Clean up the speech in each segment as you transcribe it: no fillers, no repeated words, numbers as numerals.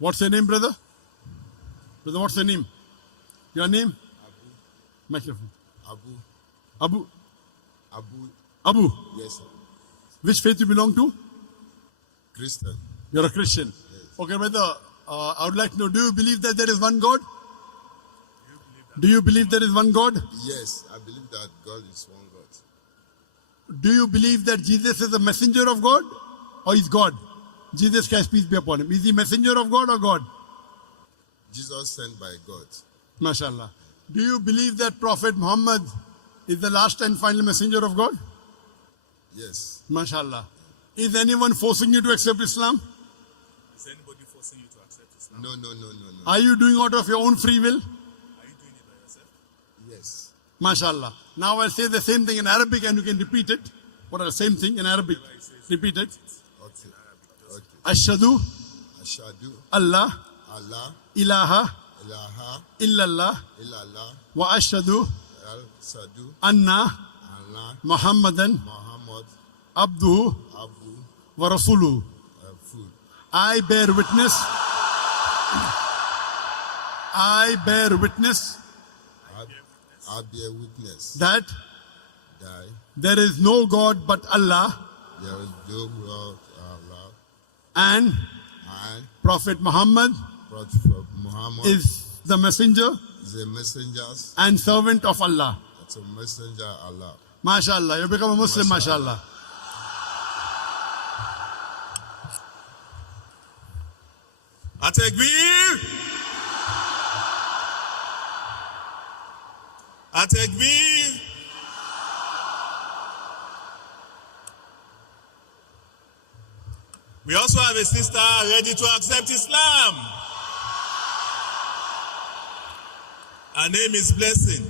What's your name, brother? Brother, what's your name? Your name? Microphone. Abu. Abu. Yes, sir. Which faith you belong to? Christian. You're a Christian. Yes. Okay, brother. I would like to know, do you believe that there is one God? Do you believe there is one God? Yes, I believe that God is one God. Do you believe that Jesus is a messenger of God or is God? Jesus Christ, peace be upon him. Is he messenger of God or God? Jesus sent by God. MashaAllah. Do you believe that Prophet Muhammad is the last and final messenger of God? Yes. MashaAllah. Is anyone forcing you to accept Islam? Is anybody forcing you to accept Islam? No. Are you doing out of your own free will? Are you doing it by yourself? Yes. MashaAllah. Now I'll say the same thing in Arabic and you can repeat it. What are the same thing in Arabic? Repeat it. Okay. Ashhadu Ashadu Allah Allah ilaha ilaha illallah illallah wa ashhadu al sadu anna Allah Muhammadan Muhammad abduhu Abu wa rasuluhu. Food. I bear witness. I bear witness I bear witness that that there is no God but Allah there is no God Allah and and Prophet Muhammad Prophet Muhammad is the messenger is a messenger. and servant of Allah. It's a messenger Allah. MashaAllah. You become a Muslim, MashaAllah. Atekbir! Atekbir! We also have a sister ready to accept Islam. Her name is Blessing.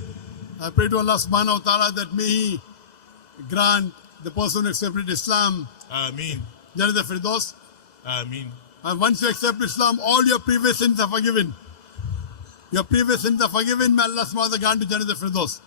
I pray to Allah subhanahu wa ta'ala that may He grant the person who accepted Islam Ameen. Jannat al-Firdaus. Ameen. And once you accept Islam, all your previous sins are forgiven. Your previous sins are forgiven. May Allah subhanahu wa ta'ala grant you Jannat al-Firdaus.